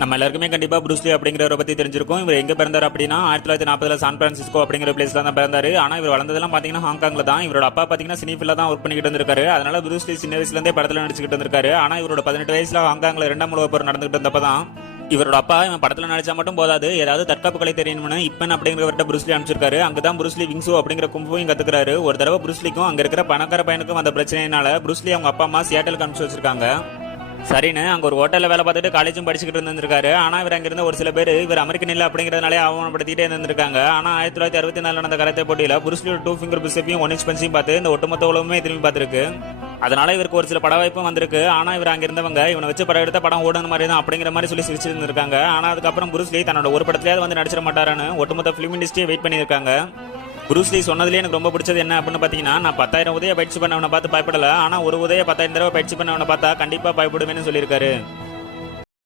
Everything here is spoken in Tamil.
நம்ம எல்லாருக்குமே கண்டிப்பா ப்ரூஸ்லி அப்படிங்கிறவரை பத்தி தெரிஞ்சிருக்கும். இவர் எங்க பிறந்தார் அப்படின்னா 1940 சான் பிரான்சிஸ்கோ அப்படிங்கிற பிளேஸ்ல தான் பிறந்தாரு. ஆனா இவர் வளர்ந்ததெல்லாம் பாத்தீங்கன்னா ஹாங்காங்ல தான். இவரோட அப்பா பாத்தீங்கன்னா சினிஃபில்ல தான் ஒர்க் பண்ணிட்டு இருந்திருக்காரு. அதனால ப்ரூஸ்லி சின்ன வயசுல இருந்தே படத்துல நடிச்சுக்கிட்டு இருந்திருக்காரு. ஆனா இவரோட 18 வயசுல ஹாங்காங்ல 2ஆம் உலகப் போர் நடந்துகிட்டு இருந்தப்பதான் இவரோட அப்பா இவன் படத்துல நடிச்சா மட்டும் போதாது, ஏதாவது தற்காப்பு கலை தெரியணும்னு இப்பன் அப்படிங்கிறவர்கிட்ட ப்ரூஸ்லி அனுப்பிச்சிருக்காரு. அங்கதான் ப்ரூஸ்லி விங்ஸு அப்படிங்கிற கும்பையும் கத்துக்கிறாரு. ஒரு தடவை ப்ரூஸ்லிக்கும் அங்க இருக்கிற பணக்கார பையனுக்கும் வந்த பிரச்சனையினால ப்ரூஸ்லி அவங்க அப்பா அம்மா சியாட்டலுக்கு அனுப்பிச்சு வச்சிருக்காங்க. சரின்னு அங்க ஒரு ஹோட்டல்ல வேலை பார்த்துட்டு காலேஜும் படிச்சுக்கிட்டு இருந்திருக்காரு. ஆனா இவர் அங்க இருந்த ஒரு சில பேர் இவர் அமெரிக்கன் இல்ல அப்படிங்கறதுனாலே அவமானப்படுத்திட்டே இருந்திருக்காங்க. ஆனா 1964 நடந்த கராத்தே போட்டியில புருஸ்லியோட 2 ஃபிங்கர் பிஷப்பையும் 1 இன்ச் பஞ்சையும் பார்த்து இந்த ஒட்டுமொத்த உலகமே திரும்பி பார்த்திருக்கு. அதனால இவருக்கு ஒரு சில பட வாய்ப்பும் வந்திருக்கு. ஆனா இவர் அங்க இருந்தவங்க இவனை வச்சு படம் எடுத்த படம் ஓடுன மாதிரி தான் அப்படிங்கிற மாதிரி சொல்லி சிரிச்சு இருந்திருக்காங்க. ஆனா அதுக்கப்புறம் புருஸ்லி தன்னோட ஒரு படத்திலேயாவது வந்து நடிச்சிட மாட்டாரான்னு ஒட்டுமொத்த பிலிம் இண்டஸ்ட்ரியை வெயிட் பண்ணியிருக்காங்க. புரூஸ்லி சொன்னதுலேயே எனக்கு ரொம்ப பிடிச்சது என்ன அப்படின்னு பார்த்தீங்கன்னா, நான் 10,000 உதய பயிற்சி பண்ணவனை பார்த்து பயப்படல, ஆனால் ஒரு உதய 10,000 தடவை பயிற்சி பண்ணவனை பார்த்தா கண்டிப்பாக பயப்படுவேன்னு சொல்லியிருக்காரு.